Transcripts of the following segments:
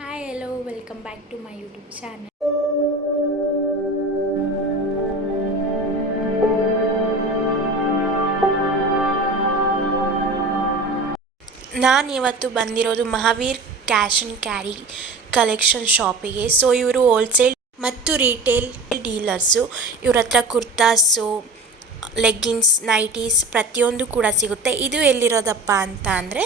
Hi, hello, welcome back to my YouTube channel. ನಾನು ಇವತ್ತು ಬಂದಿರೋದು Mahavir cash and carry collection ಶಾಪಿಗೆ. ಸೊ ಇವರು ಹೋಲ್ಸೇಲ್ ಮತ್ತು ರೀಟೇಲ್ ಡೀಲರ್ಸು. ಇವ್ರ ಹತ್ರ ಕುರ್ತಾಸು, ಲೆಗ್ಗಿನ್ಸ್, ನೈಟೀಸ್ ಪ್ರತಿಯೊಂದು ಕೂಡ ಸಿಗುತ್ತೆ. ಇದು ಎಲ್ಲಿರೋದಪ್ಪ ಅಂತ ಅಂದರೆ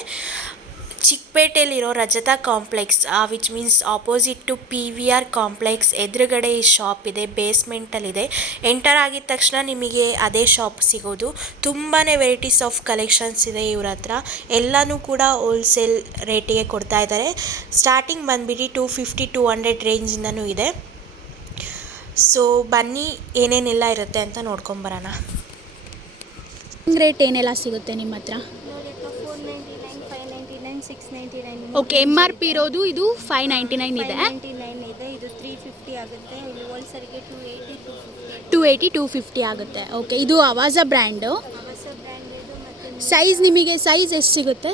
ಚಿಕ್ಕಪೇಟೆಯಲ್ಲಿರೋ Rajata complex, which means opposite to PVR complex ಎದುರುಗಡೆ ಈ ಶಾಪ್ ಇದೆ. ಬೇಸ್ಮೆಂಟಲ್ಲಿದೆ. ಎಂಟರ್ ಆಗಿದ ತಕ್ಷಣ ನಿಮಗೆ ಅದೇ ಶಾಪ್ ಸಿಗೋದು. ತುಂಬಾ ವೆರೈಟೀಸ್ ಆಫ್ ಕಲೆಕ್ಷನ್ಸ್ ಇದೆ ಇವ್ರ ಹತ್ರ. ಎಲ್ಲನೂ ಕೂಡ ಹೋಲ್ಸೇಲ್ ರೇಟಿಗೆ ಕೊಡ್ತಾ ಇದ್ದಾರೆ. ಸ್ಟಾರ್ಟಿಂಗ್ ಬಂದುಬಿಟ್ಟು 250-200 ರೇಂಜಿಂದನೂ ಇದೆ. ಸೊ ಬನ್ನಿ ಏನೇನೆಲ್ಲ ಇರುತ್ತೆ ಅಂತ ನೋಡ್ಕೊಂಬರೋಣ. ರೇಟ್ ಏನೆಲ್ಲ ಸಿಗುತ್ತೆ ನಿಮ್ಮ ಹತ್ರ? ಓಕೆ, MRP ಇರೋದು ಇದು 599 ಇದೆ. ಇದು 350 ಆಗುತ್ತೆ. ಹೋಲ್ಸೇಲ್ಗೆ 280-250 ಆಗುತ್ತೆ. ಓಕೆ, ಇದು ಅವಾಜ ಬ್ರ್ಯಾಂಡು. ಸೈಜ್ ನಿಮಗೆ ಸೈಜ್ ಎಷ್ಟು ಸಿಗುತ್ತೆ?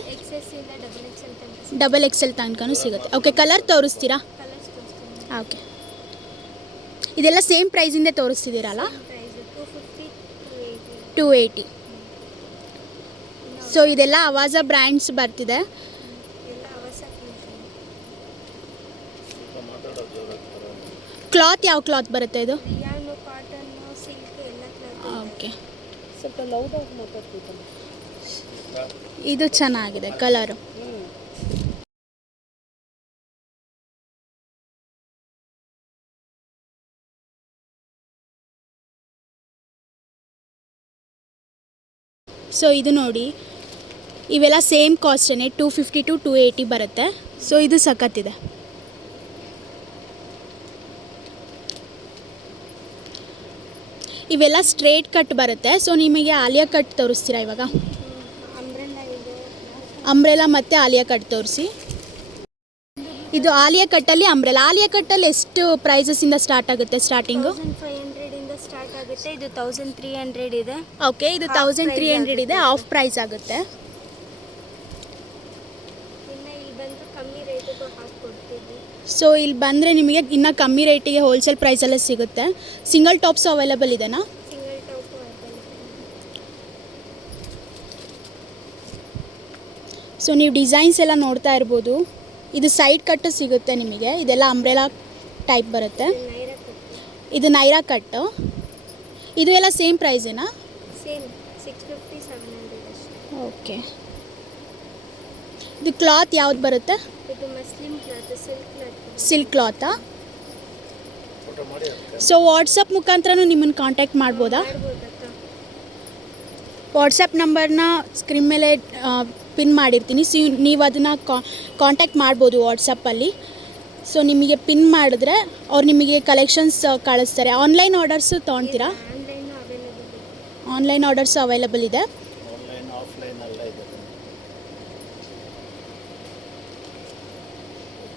XXL ತನಕನೂ ಸಿಗುತ್ತೆ. ಓಕೆ, ಕಲರ್ ತೋರಿಸ್ತೀರಾ? ಓಕೆ, ಇದೆಲ್ಲ ಸೇಮ್ ಪ್ರೈಸಿಂದೇ ತೋರಿಸ್ತಿದ್ದೀರಲ್ಲ? 280. ಸೊ ಇದೆಲ್ಲ ಅವಾಜ ಬ್ರ್ಯಾಂಡ್ಸ್ ಬರ್ತಿದೆ. ಕ್ಲಾತ್ ಯಾವ ಕ್ಲಾತ್ ಬರುತ್ತೆ ಇದು? ಓಕೆ, ಇದು ಚೆನ್ನಾಗಿದೆ ಕಲರು. ಸೊ ಇದು ನೋಡಿ, ಇವೆಲ್ಲ ಸೇಮ್ ಕಾಸ್ಟೇ, 250-280 ಬರುತ್ತೆ. ಸೊ ಇದು ಸಖತ್ತಿದೆ. ಇವೆಲ್ಲ ಸ್ಟ್ರೇಟ್ ಕಟ್ ಬರುತ್ತೆ. ಸೊ ನಿಮಗೆ ಆಲಿಯಾ ಕಟ್ ತೋರಿಸ್ತೀರಾ ಇವಾಗ? ಅಂಬ್ರೆಲಾ ಮತ್ತು ಆಲಿಯಾ ಕಟ್ ತೋರಿಸಿ. ಇದು ಆಲಿಯಾ ಕಟ್ಟಲ್ಲಿ ಅಂಬ್ರೆಲಾ. ಆಲಿಯಾ ಕಟ್ಟಲ್ಲಿ ಎಷ್ಟು ಪ್ರೈಸಸ್ಸಿಂದ ಸ್ಟಾರ್ಟ್ ಆಗುತ್ತೆ? ಸ್ಟಾರ್ಟಿಂಗು 1500 ಇಂದ ಸ್ಟಾರ್ಟ್ ಆಗುತ್ತೆ. ಇದು 1300 ಇದೆ. ಓಕೆ, ಇದು 1300 ಇದೆ. ಆಫ್ ಪ್ರೈಸ್ ಆಗುತ್ತೆ. ಸೊ ಇಲ್ಲಿ ಬಂದರೆ ನಿಮಗೆ ಇನ್ನೂ ಕಮ್ಮಿ ರೇಟಿಗೆ ಹೋಲ್ಸೇಲ್ ಪ್ರೈಸಲ್ಲೇ ಸಿಗುತ್ತೆ. ಸಿಂಗಲ್ ಟಾಪ್ಸ್ ಅವೈಲೇಬಲ್ ಇದೆನಾ? ಸೊ ನೀವು ಡಿಸೈನ್ಸ್ ಎಲ್ಲ ನೋಡ್ತಾ ಇರ್ಬೋದು. ಇದು ಸೈಡ್ ಕಟ್ಟು ಸಿಗುತ್ತೆ ನಿಮಗೆ. ಇದೆಲ್ಲ ಅಂಬ್ರೆಲಾ ಟೈಪ್ ಬರುತ್ತೆ. ಇದು ನೈರಾ ಕಟ್ಟು. ಇದು ಎಲ್ಲ ಸೇಮ್ ಪ್ರೈಸೇನಾ? ಸೇಮ್ 650-700 ಅಷ್ಟೇ. ಓಕೆ, ಇದು ಕ್ಲಾತ್ ಯಾವ್ದು ಬರುತ್ತೆ? ಇದು ಮಸ್ಲಿನ್ ಕ್ಲಾತ್, ಸಿಲ್ಕ್ ಕ್ಲಾತಾ? ಸೊ ವಾಟ್ಸಪ್ ಮುಖಾಂತರನೂ ನಿಮ್ಮನ್ನು ಕಾಂಟ್ಯಾಕ್ಟ್ ಮಾಡ್ಬೋದಾ? ವಾಟ್ಸಪ್ ನಂಬರ್ನ ಸ್ಕ್ರೀನ್ ಮೇಲೆ ಪಿನ್ ಮಾಡಿರ್ತೀನಿ. ನೀವು ಅದನ್ನು ಕಾಂಟ್ಯಾಕ್ಟ್ ಮಾಡ್ಬೋದು ವಾಟ್ಸಪ್ಪಲ್ಲಿ. ಸೊ ನಿಮಗೆ ಪಿನ್ ಮಾಡಿದ್ರೆ ಅವ್ರು ನಿಮಗೆ ಕಲೆಕ್ಷನ್ಸ್ ಕಳಿಸ್ತಾರೆ. ಆನ್ಲೈನ್ ಆರ್ಡರ್ಸು ತೊಗೊಳ್ತೀರಾ? ಆನ್ಲೈನ್ ಆರ್ಡರ್ಸು ಅವೈಲೇಬಲ್ ಇದೆ.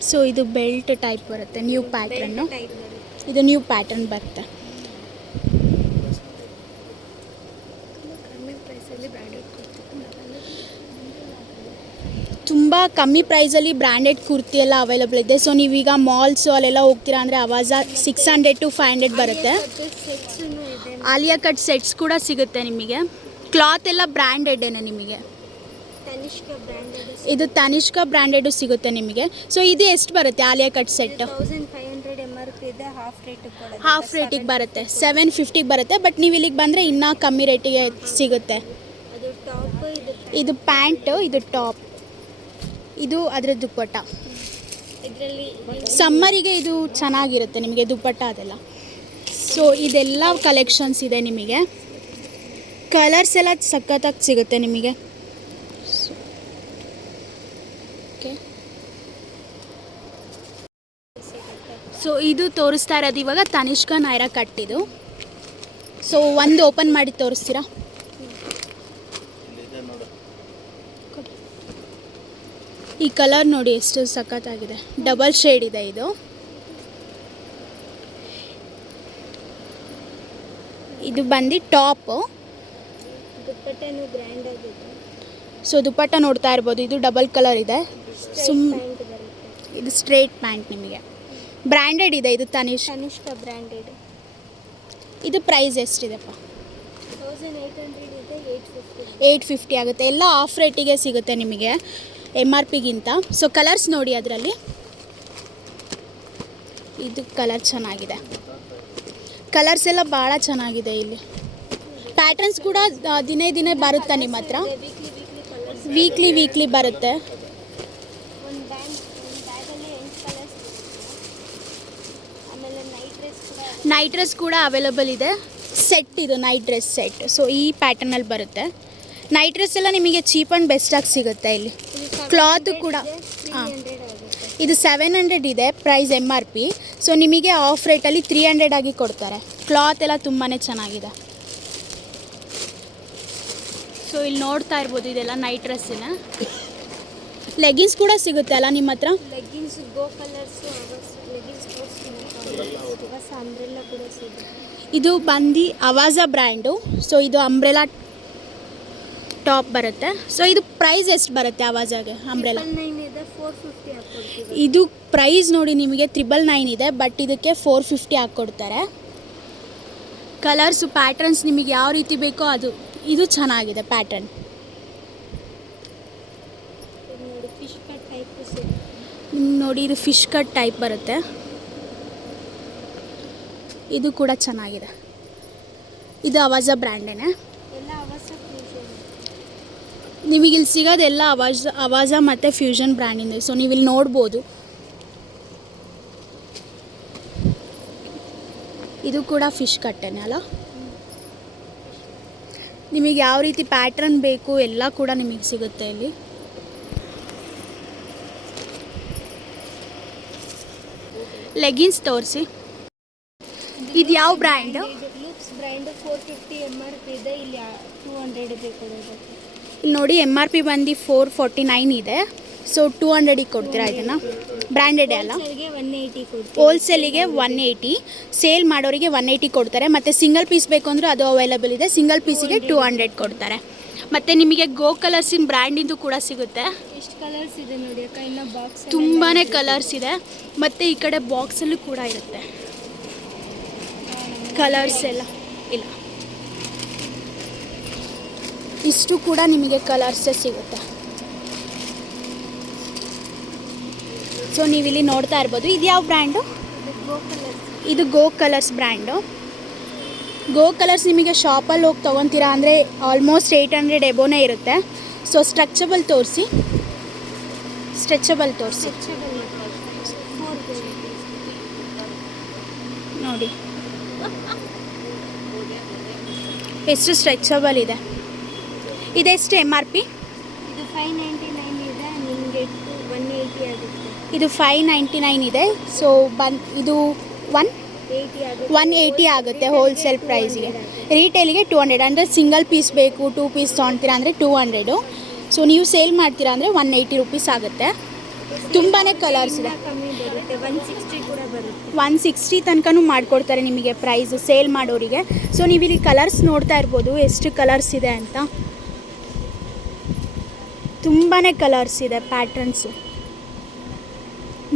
ಸೊ ಇದು ಬೆಲ್ಟ್ ಟೈಪ್ ಬರುತ್ತೆ, ನ್ಯೂ ಪ್ಯಾಟ್ರನ್ನು. ಇದು ನ್ಯೂ ಪ್ಯಾಟರ್ನ್ ಬರುತ್ತೆ. ತುಂಬ ಕಮ್ಮಿ ಪ್ರೈಸಲ್ಲಿ ಬ್ರ್ಯಾಂಡೆಡ್ ಕುರ್ತಿ ಎಲ್ಲ ಅವೈಲೇಬಲ್ ಇದೆ. ಸೊ ನೀವೀಗ ಮಾಲ್ಸು ಅಲ್ಲೆಲ್ಲ ಹೋಗ್ತೀರಾ ಅಂದರೆ ಅವಾಜ 600-500 ಬರುತ್ತೆ. ಆಲಿಯಾ ಕಟ್ ಸೆಟ್ಸ್ ಕೂಡ ಸಿಗುತ್ತೆ ನಿಮಗೆ. ಕ್ಲಾತ್ ಎಲ್ಲ ಬ್ರ್ಯಾಂಡೆಡೇನೆ ನಿಮಗೆ. ಇದು ತನಿಷ್ಕಾ ಬ್ರ್ಯಾಂಡೆಡು ಸಿಗುತ್ತೆ ನಿಮಗೆ. ಸೊ ಇದು ಎಷ್ಟು ಬರುತ್ತೆ ಆಲಿಯಾ ಕಟ್ ಸೆಟ್? 1500 MRP ಇದೆ. ಹಾಫ್ ರೇಟಿಗೆ ಬರುತ್ತೆ, 750 ಬರುತ್ತೆ. ಬಟ್ ನೀವು ಇಲ್ಲಿಗೆ ಬಂದರೆ ಇನ್ನೂ ಕಮ್ಮಿ ರೇಟಿಗೆ ಸಿಗುತ್ತೆ. ಇದು ಪ್ಯಾಂಟು, ಇದು ಟಾಪ್, ಇದು ಅದರ ದುಪ್ಪಟ್ಟ. ಸಮ್ಮರಿಗೆ ಇದು ಚೆನ್ನಾಗಿರುತ್ತೆ ನಿಮಗೆ ದುಪ್ಪಟ್ಟ ಅದೆಲ್ಲ. ಸೊ ಇದೆಲ್ಲ ಕಲೆಕ್ಷನ್ಸ್ ಇದೆ ನಿಮಗೆ. ಕಲರ್ಸ್ ಎಲ್ಲ ಸಖತ್ತಾಗಿ ಸಿಗುತ್ತೆ ನಿಮಗೆ. ಸೊ ಇದು ತೋರಿಸ್ತಾ ಇರೋದು ಇವಾಗ ತನಿಷ್ಕಾ ನೈರಾ ಕಟ್ಟಿದು. ಸೊ ಒಂದು ಓಪನ್ ಮಾಡಿ ತೋರಿಸ್ತೀರಾ? ಈ ಕಲರ್ ನೋಡಿ ಎಷ್ಟು ಸಖತ್ತಾಗಿದೆ. ಡಬಲ್ ಶೇಡ್ ಇದೆ ಇದು. ಇದು ಬಂದು ಟಾಪು. ಸೊ ದುಪ್ಪಟ್ಟ ನೋಡ್ತಾ ಇರ್ಬೋದು. ಇದು ಡಬಲ್ ಕಲರ್ ಇದೆ. ಇದು ಸ್ಟ್ರೇಟ್ ಪ್ಯಾಂಟ್ ನಿಮಗೆ ಬ್ರ್ಯಾಂಡೆಡ್ ಇದೆ, ಇದು ತನಿಷ್ಕ ಬ್ರ್ಯಾಂಡೆಡ್. ಇದು ಪ್ರೈಸ್ ಎಷ್ಟಿದೆಪ್ಪ? 1800 ಇದೆ, 850 ಆಗುತ್ತೆ. ಎಲ್ಲ ಆಫ್ ರೇಟಿಗೆ ಸಿಗುತ್ತೆ ನಿಮಗೆ MRP ಗಿಂತ. ಸೊ ಕಲರ್ಸ್ ನೋಡಿ ಅದರಲ್ಲಿ. ಇದು ಕಲರ್ ಚೆನ್ನಾಗಿದೆ, ಕಲರ್ಸ್ ಎಲ್ಲ ಭಾಳ ಚೆನ್ನಾಗಿದೆ. ಇಲ್ಲಿ ಪ್ಯಾಟರ್ನ್ಸ್ ಕೂಡ ದಿನೇ ದಿನೇ ಬರುತ್ತೆ ನಿಮ್ಮ ಹತ್ರ, ವೀಕ್ಲಿ ಬರುತ್ತೆ. ಒಂದು ಬ್ಯಾಗಲ್ಲಿ 8 ಕಲರ್ಸ್. ಆಮೇಲೆ ನೈಟ್ ಡ್ರೆಸ್ ಕೂಡ ಅವೈಲಬಲ್ ಇದೆ. ಸೆಟ್ ಇದು ನೈಟ್ ಡ್ರೆಸ್ ಸೆಟ್. ಸೊ ಈ ಪ್ಯಾಟರ್ನಲ್ಲಿ ಬರುತ್ತೆ. ನೈಟ್ ಡ್ರೆಸ್ ಎಲ್ಲ ನಿಮಗೆ ಚೀಪ್ ಆ್ಯಂಡ್ ಬೆಸ್ಟಾಗಿ ಸಿಗುತ್ತೆ ಇಲ್ಲಿ. ಕ್ಲಾತು ಕೂಡ ಹಾಂ, ಇದು 700 ಇದೆ ಪ್ರೈಸ್ MRP. ಸೊ ನಿಮಗೆ ಆಫ್ ರೇಟಲ್ಲಿ 300 ಆಗಿ ಕೊಡ್ತಾರೆ. ಕ್ಲಾತ್ ಎಲ್ಲ ತುಂಬಾ ಚೆನ್ನಾಗಿದೆ. ಸೊ ಇಲ್ಲಿ ನೋಡ್ತಾ ಇರ್ಬೋದು, ಇದೆಲ್ಲ ನೈಟ್ ಡ್ರೆಸ್ಸಿನ. ಲೆಗಿನ್ಸ್ ಕೂಡ ಸಿಗುತ್ತೆ ಅಲ್ಲ ನಿಮ್ಮ ಹತ್ರ? ಲೆಗ್ಗಿನ್ಸ್ ಗೋ ಕಲರ್ಸು, ಲೆಗ್ಗಿನ್ಸ್ ಅಂಬ್ರೆಲ್ಲ ಕೂಡ ಸಿಗುತ್ತೆ. ಇದು ಬಂದು ಅವಾಜಾ ಬ್ರ್ಯಾಂಡು. ಸೊ ಇದು ಅಂಬ್ರೆಲಾ ಟಾಪ್ ಬರುತ್ತೆ. ಸೊ ಇದು ಪ್ರೈಸ್ ಎಷ್ಟು ಬರುತ್ತೆ ಅವಾಜಾಗೆ ಅಂಬ್ರೆಲಾ? 9 ಇದೆ, 450 ಹಾಕ್ಕೊಡ್ತೀವಿ. ಇದು ಪ್ರೈಸ್ ನೋಡಿ ನಿಮಗೆ 999 ಇದೆ, ಬಟ್ ಇದಕ್ಕೆ 450 ಹಾಕ್ಕೊಡ್ತಾರೆ. ಕಲರ್ಸು ಪ್ಯಾಟರ್ನ್ಸ್ ನಿಮಗೆ ಯಾವ ರೀತಿ ಬೇಕೋ ಅದು. ಇದು ಚೆನ್ನಾಗಿದೆ ಪ್ಯಾಟರ್ನ್ ನೋಡಿ. ಫಿಶ್ ಕಟ್ ಟೈಪ್ ಸಿಗುತ್ತೆ ನೋಡಿ, ಇದು ಫಿಶ್ ಕಟ್ ಟೈಪ್ ಬರುತ್ತೆ. ಇದು ಕೂಡ ಚೆನ್ನಾಗಿದೆ. ಇದು ಅವಾಜಾ ಬ್ರ್ಯಾಂಡೇನೆ. ಎಲ್ಲ ಅವಸ ಫ್ಯೂಷನ್. ನಿಮಗೆ ಇಲ್ಲಿ ಸಿಗೋದೆಲ್ಲ ಅವಾಜಾ ಮತ್ತು ಫ್ಯೂಷನ್ ಬ್ರ್ಯಾಂಡಿಂದ. ಸೊ ನೀವು ಇಲ್ಲಿ ನೋಡ್ಬೋದು. ಇದು ಕೂಡ ಫಿಶ್ ಕಟ್ಟೇನೆ ಅಲ್ಲ. ನಿಮಗೆ ಯಾವ ರೀತಿ ಪ್ಯಾಟ್ರನ್ ಬೇಕು ಎಲ್ಲ ಕೂಡ ನಿಮಗೆ ಸಿಗುತ್ತೆ ಇಲ್ಲಿ. ಲೆಗಿನ್ಸ್ ತೋರಿಸಿ. ಇದು ಯಾವ ಬ್ರ್ಯಾಂಡು? ಲೂಪ್ಸ್ ಬ್ರ್ಯಾಂಡ್ 450 MRP ಇದೆ. ಇಲ್ಲಿ 200 ಇದೆ ಕೊಡೋದಕ್ಕೆ. ಇಲ್ಲಿ ನೋಡಿ MRP ಬಂದು 449 ಇದೆ. ಸೊ 200ಗೆ ಕೊಡ್ತೀರಾ ಇದನ್ನು? ಬ್ರ್ಯಾಂಡೆಡೇ ಅಲ್ಲ. 180 ಕೊಡ್ತೀವಿ. ಹೋಲ್ಸೇಲಿಗೆ 180, ಸೇಲ್ ಮಾಡೋರಿಗೆ 180 ಕೊಡ್ತಾರೆ. ಮತ್ತು ಸಿಂಗಲ್ ಪೀಸ್ ಬೇಕು ಅಂದರೆ ಅದು ಅವೈಲಬಲ್ ಇದೆ. ಸಿಂಗಲ್ ಪೀಸಿಗೆ 200 ಕೊಡ್ತಾರೆ. ಮತ್ತು ನಿಮಗೆ ಗೋ ಕಲರ್ಸಿನ ಬ್ರ್ಯಾಂಡಿಂದು ಕೂಡ ಸಿಗುತ್ತೆ. ಎಷ್ಟು ಕಲರ್ಸ್ ಇದೆ ನೋಡಿ ಅಕ್ಕ, ಇನ್ನು ಬಾಕ್ಸ್ ತುಂಬಾ ಕಲರ್ಸ್ ಇದೆ. ಮತ್ತು ಈ ಕಡೆ ಬಾಕ್ಸಲ್ಲೂ ಕೂಡ ಇರುತ್ತೆ ಕಲರ್ಸ್ ಎಲ್ಲ. ಇಲ್ಲ, ಇಷ್ಟು ಕೂಡ ನಿಮಗೆ ಕಲರ್ಸೇ ಸಿಗುತ್ತೆ. ಸೊ ನೀವಿಲ್ಲಿ ನೋಡ್ತಾ ಇರ್ಬೋದು. ಇದು ಯಾವ ಬ್ರ್ಯಾಂಡು? ಗೋ ಕಲರ್ಸ್. ಇದು ಗೋ ಕಲರ್ಸ್ ಬ್ರ್ಯಾಂಡು. ಗೋ ಕಲರ್ಸ್ ನಿಮಗೆ ಶಾಪಲ್ಲಿ ಹೋಗಿ ತೊಗೊತೀರಾ ಅಂದರೆ ಆಲ್ಮೋಸ್ಟ್ 800 ಎಬೋನೇ ಇರುತ್ತೆ. ಸೊ ಸ್ಟ್ರೆಚಬಲ್ ತೋರಿಸಿ. ನೋಡಿ ಎಷ್ಟು ಸ್ಟ್ರೆಚಬಲ್ ಇದೆ. ಇದೆಷ್ಟು MRP? ಇದು 599 ಇದೆ, ನಿಮಗೆ 180 ಆಗುತ್ತೆ. ಇದು 599 ಇದೆ. ಸೊ ಇದು 180 ಆಗುತ್ತೆ ಹೋಲ್ಸೇಲ್ ಪ್ರೈಸ್ಗೆ. ರೀಟೇಲಿಗೆ 200. ಅಂದರೆ ಸಿಂಗಲ್ ಪೀಸ್ ಬೇಕು, 2 ಪೀಸ್ ತೊಗೊತೀರಾ ಅಂದರೆ 200. ಸೊ ನೀವು ಸೇಲ್ ಮಾಡ್ತೀರಾ ಅಂದರೆ 180 ರೂಪೀಸ್ ಆಗುತ್ತೆ. ತುಂಬಾ ಕಲರ್ಸ್ ಇದೆ. ಕಮ್ಮಿ ಬರುತ್ತೆ, 160 ಕೂಡ ಬರುತ್ತೆ. 160 ತನಕನೂ ಮಾಡಿಕೊಡ್ತಾರೆ ನಿಮಗೆ ಪ್ರೈಸ್ ಸೇಲ್ ಮಾಡೋರಿಗೆ. ಸೊ ನೀವು ಇಲ್ಲಿ ಕಲರ್ಸ್ ನೋಡ್ತಾ ಇರ್ಬೋದು ಎಷ್ಟು ಕಲರ್ಸ್ ಇದೆ ಅಂತ. ತುಂಬಾ ಕಲರ್ಸ್ ಇದೆ, ಪ್ಯಾಟರ್ನ್ಸು.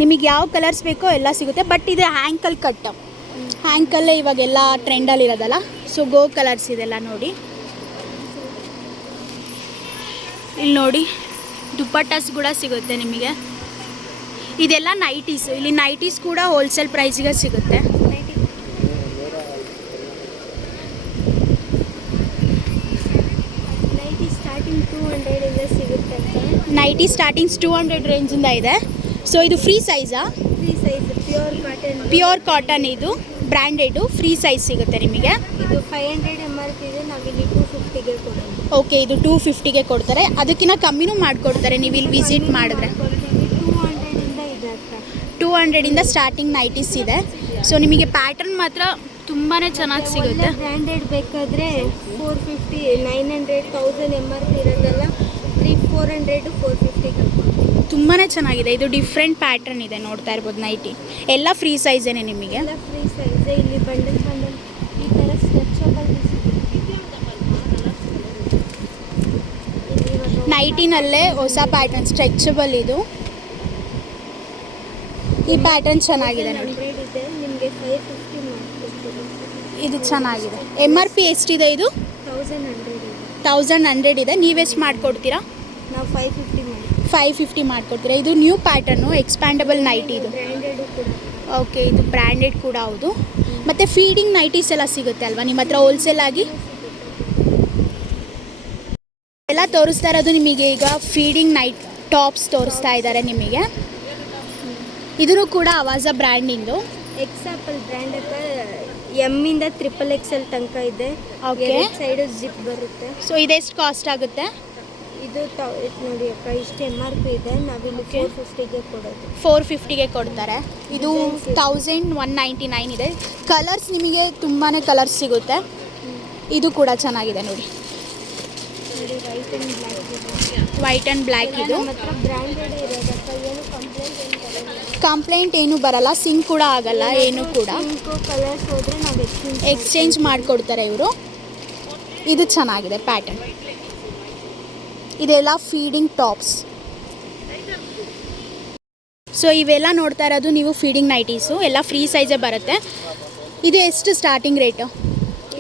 ನಿಮಗೆ ಯಾವ ಕಲರ್ಸ್ ಬೇಕೋ ಎಲ್ಲ ಸಿಗುತ್ತೆ. ಬಟ್ ಇದು ಹ್ಯಾಂಕಲ್ ಕಟ್. ಹ್ಯಾಂಕಲ್ಲೇ ಇವಾಗೆಲ್ಲ ಟ್ರೆಂಡಲ್ಲಿರೋದಲ್ಲ. ಸೊ ಗೋ ಕಲರ್ಸ್ ಇದೆಲ್ಲ ನೋಡಿ. ಇಲ್ಲಿ ನೋಡಿ ದುಪ್ಪಟ್ಟಾಸ್ ಕೂಡ ಸಿಗುತ್ತೆ ನಿಮಗೆ. ಇದೆಲ್ಲ ನೈಟೀಸು. ಇಲ್ಲಿ ನೈಟೀಸ್ ಕೂಡ ಹೋಲ್ಸೇಲ್ ಪ್ರೈಸಿಗೆ ಸಿಗುತ್ತೆ. ನೈಟಿ ಸ್ಟಾರ್ಟಿಂಗ್ 200 ಇಂದ ಸಿಗುತ್ತೆ. ನೈಟಿ ಸ್ಟಾರ್ಟಿಂಗ್ಸ್ 200 ರೇಂಜಿಂದ ಇದೆ. ಸೊ ಇದು ಫ್ರೀ ಸೈಜಾ? Free size, pure cotton. ಇದು ಬ್ರ್ಯಾಂಡೆಡು, ಫ್ರೀ ಸೈಜ್ ಸಿಗುತ್ತೆ ನಿಮಗೆ. ಇದು 500 MRP ಇದೆ, ನಾವಿಲ್ಲಿ 250ಗೆ ಕೊಡೋದು. ಓಕೆ, ಇದು 250ಗೆ ಕೊಡ್ತಾರೆ. ಅದಕ್ಕಿಂತ ಕಮ್ಮಿನೂ ಮಾಡಿಕೊಡ್ತಾರೆ ನೀವು ಇಲ್ಲಿ ವಿಸಿಟ್ ಮಾಡಿದ್ರೆ. 200ಇಂದ ಇದೆ ಅಕ್ಕ. 200ಇಂದ ಸ್ಟಾರ್ಟಿಂಗ್ ನೈಟೀಸ್ ಇದೆ. ಸೊ ನಿಮಗೆ ಪ್ಯಾಟರ್ನ್ ಮಾತ್ರ ತುಂಬಾ ಚೆನ್ನಾಗಿ ಸಿಗುತ್ತೆ. ಬ್ರ್ಯಾಂಡೆಡ್ ಬೇಕಾದರೆ 450, 900, 1000 MRP ಇರೋದಲ್ಲ 400, 450ಗೆ. ತುಂಬಾ ಚೆನ್ನಾಗಿದೆ. ಇದು ಡಿಫ್ರೆಂಟ್ ಪ್ಯಾಟರ್ನ್ ಇದೆ, ನೋಡ್ತಾ ಇರ್ಬೋದು. ನೈಟಿ ಎಲ್ಲ ಫ್ರೀ ಸೈಜೇನೆ ನಿಮಗೆ. ಎಲ್ಲ ಫ್ರೀ ಸೈಜ್. ಇಲ್ಲಿ ಬಂಡಲ್ ಈ ಥರ ಸ್ಟ್ರೆಚಬಲ್ ನೈಟಿನಲ್ಲೇ ಹೊಸ ಪ್ಯಾಟರ್ನ್ ಸ್ಟ್ರೆಚಬಲ್. ಇದು ಈ ಪ್ಯಾಟರ್ನ್ ಚೆನ್ನಾಗಿದೆ ನೋಡಿ, 100 ಇದೆ, ನಿಮಗೆ 550 ಮಾಡ್ಕೊಡ್ತೀವಿ. ಇದು ಚೆನ್ನಾಗಿದೆ. MRP ಎಷ್ಟಿದೆ ಇದು? 1100 ಇದೆ. 1100 ಇದೆ. ನೀವೆಷ್ಟು ಮಾಡಿಕೊಡ್ತೀರಾ? ನಾವು 550 ಮಾಡಿ 550 ಮಾಡಿಕೊಡ್ತೀರಾ. ಇದು ನ್ಯೂ ಪ್ಯಾಟರ್ನು, ಎಕ್ಸ್ಪ್ಯಾಂಡಬಲ್ ನೈಟಿ ಇದು. ಬ್ರ್ಯಾಂಡೆಡ್ ಕೂಡ. ಓಕೆ, ಇದು ಬ್ರ್ಯಾಂಡೆಡ್ ಕೂಡ ಹೌದು. ಮತ್ತು ಫೀಡಿಂಗ್ ನೈಟೀಸ್ ಎಲ್ಲ ಸಿಗುತ್ತೆ ಅಲ್ವಾ ನಿಮ್ಮ ಹತ್ರ ಹೋಲ್ಸೇಲ್ ಆಗಿ? ಎಲ್ಲ ತೋರಿಸ್ತಾ ಇರೋದು ನಿಮಗೆ ಈಗ ಫೀಡಿಂಗ್ ನೈಟ್ ಟಾಪ್ಸ್ ತೋರಿಸ್ತಾ ಇದ್ದಾರೆ ನಿಮಗೆ. ಇದೂ ಕೂಡ ಅವಾಜ ಬ್ರ್ಯಾಂಡಿಂದು. ಎಕ್ಸಾಂಪಲ್ ಬ್ರ್ಯಾಂಡ್ ಅಕ್ಕ ಎಮ್ಮಿಂದ XXL ತನಕ ಇದೆ. ಓಕೆ, ಸೈಡು ಜಿಪ್ ಬರುತ್ತೆ. ಸೊ ಇದೆಷ್ಟು ಕಾಸ್ಟ್ ಆಗುತ್ತೆ? ಇದು ನೋಡಿ ಅಕ್ಕ, ಇಷ್ಟು MRP ಇದೆ, ನಾವಿಲ್ಲಿ 450ಗೆ ಕೊಡೋದು. 450ಗೆ ಕೊಡ್ತಾರೆ. ಇದು 1199 ಇದೆ. ಕಲರ್ಸ್ ನಿಮಗೆ ತುಂಬಾ ಕಲರ್ಸ್ ಸಿಗುತ್ತೆ. ಇದು ಕೂಡ ಚೆನ್ನಾಗಿದೆ ನೋಡಿ, ನೋಡಿ ವೈಟ್ ಆ್ಯಂಡ್ ಬ್ಲ್ಯಾಕ್ ಇದೆ. White and black. ಇದು ನಮ್ಮ ಹತ್ರ ಬ್ರ್ಯಾಂಡೆಡ್ ಇರೋದಕ್ಕ, ಏನು ಕಂಪ್ಲೇಂಟ್ ಏನು ಬರೋಲ್ಲ. ಕಂಪ್ಲೇಂಟ್ ಏನು ಬರಲ್ಲ, ಸಿಂಕ್ ಕೂಡ ಆಗಲ್ಲ, ಏನು ಕೂಡ. ಕಲರ್ಸ್ ಹೋದರೆ ನಾವು ಎಕ್ಸ್ಚೇಂಜ್ ಮಾಡಿಕೊಡ್ತಾರೆ ಇವರು. ಇದು ಚೆನ್ನಾಗಿದೆ ಪ್ಯಾಟರ್ನ್. ಇದೆಲ್ಲ ಫೀಡಿಂಗ್ ಟಾಪ್ಸ್. ಸೊ ಇವೆಲ್ಲ ನೋಡ್ತಾ ಇರೋದು ನೀವು ಫೀಡಿಂಗ್ ನೈಟೀಸು, ಎಲ್ಲ ಫ್ರೀ ಸೈಜೇ ಬರುತ್ತೆ. ಇದು ಎಷ್ಟು ಸ್ಟಾರ್ಟಿಂಗ್ ರೇಟು?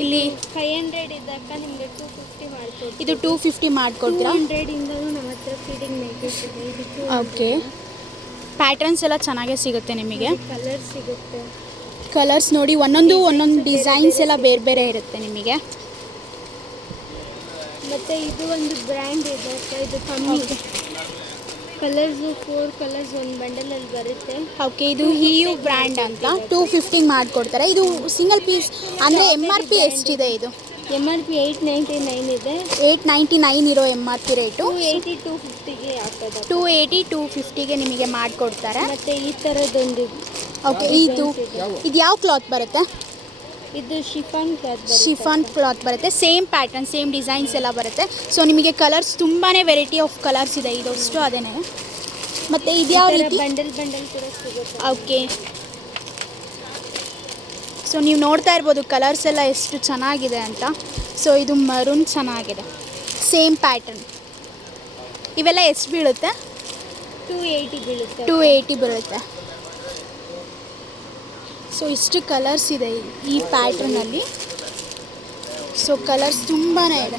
ಇಲ್ಲಿ 500 ಇದ್ದಕ್ಕ ನಿಮಗೆ 250 ಮಾಡ್ಕೊಡ್ತೀವಿ. ಇದು 250 ಮಾಡಿಕೊಡ್ತೀರಾ? 200ಇಂದಲೂ ನಮ್ಮ ಹತ್ರ ಫೀಡಿಂಗ್ ನೈಟೀಸ್ ಇದೆ. ಇದು ಓಕೆ, ಪ್ಯಾಟರ್ನ್ಸ್ ಎಲ್ಲ ಚೆನ್ನಾಗೇ ಸಿಗುತ್ತೆ ನಿಮಗೆ. ಕಲರ್ ಸಿಗುತ್ತೆ. ಕಲರ್ಸ್ ನೋಡಿ, ಒಂದೊಂದು ಡಿಸೈನ್ಸ್ ಎಲ್ಲ ಬೇರೆ ಬೇರೆ ಇರುತ್ತೆ ನಿಮಗೆ. ಮತ್ತು ಇದು ಒಂದು ಬ್ರ್ಯಾಂಡ್ ಇದೆ ಅಕ್ಕ, ಇದು ಕಮ್ಮಿ. ಕಲರ್ಸು 4 ಕಲರ್ಸ್ ಒಂದು ಬಂಡಲಲ್ಲಿ ಬರುತ್ತೆ. ಓಕೆ, ಇದು ಹಿಯು ಬ್ರ್ಯಾಂಡ್ ಅಂತ 250 ಮಾಡಿಕೊಡ್ತಾರೆ. ಇದು ಸಿಂಗಲ್ ಪೀಸ್ ಅಂದರೆ MRP ಎಷ್ಟಿದೆ ಇದು? MRP 899 ಇದೆ. 899 ಇರೋ MRP ರೇಟು 280 250ಗೆ ಹಾಕೋದು. 280 250ಗೆ ನಿಮಗೆ ಮಾಡಿಕೊಡ್ತಾರೆ. ಮತ್ತು ಈ ಥರದ್ದೊಂದು. ಓಕೆ, ಇದು ಯಾವ ಕ್ಲಾತ್ ಬರುತ್ತೆ? ಇದು ಶಿಫಾನ್ ಕ್ಲಾತ್ ಬರುತ್ತೆ. ಶಿಫಾನ್ ಕ್ಲಾತ್ ಬರುತ್ತೆ. ಸೇಮ್ ಪ್ಯಾಟರ್ನ್, ಸೇಮ್ ಡಿಸೈನ್ಸ್ ಎಲ್ಲ ಬರುತ್ತೆ. ಸೊ ನಿಮಗೆ ಕಲರ್ಸ್ ತುಂಬಾ ವೆರೈಟಿ ಆಫ್ ಕಲರ್ಸ್ ಇದೆ. ಇದಷ್ಟು ಅದೇನೆ. ಮತ್ತು ಇದು ಯಾವ ರೀತಿ? ಬಂಡಲ್ ಕೂಡ ಸಿಗುತ್ತೆ. ಓಕೆ, ಸೊ ನೀವು ನೋಡ್ತಾ ಇರ್ಬೋದು ಕಲರ್ಸ್ ಎಲ್ಲ ಎಷ್ಟು ಚೆನ್ನಾಗಿದೆ ಅಂತ. ಸೊ ಇದು ಮರೂನ್ ಚೆನ್ನಾಗಿದೆ, ಸೇಮ್ ಪ್ಯಾಟರ್ನ್. ಇವೆಲ್ಲ ಎಷ್ಟು ಬೀಳುತ್ತೆ? 280 ಬೀಳುತ್ತೆ. 280 ಬೀಳುತ್ತೆ. ಸೊ ಇಷ್ಟು ಕಲರ್ಸ್ ಇದೆ ಈ ಪ್ಯಾಟ್ರನಲ್ಲಿ. ಸೊ ಕಲರ್ಸ್ ತುಂಬಾ ಇದೆ.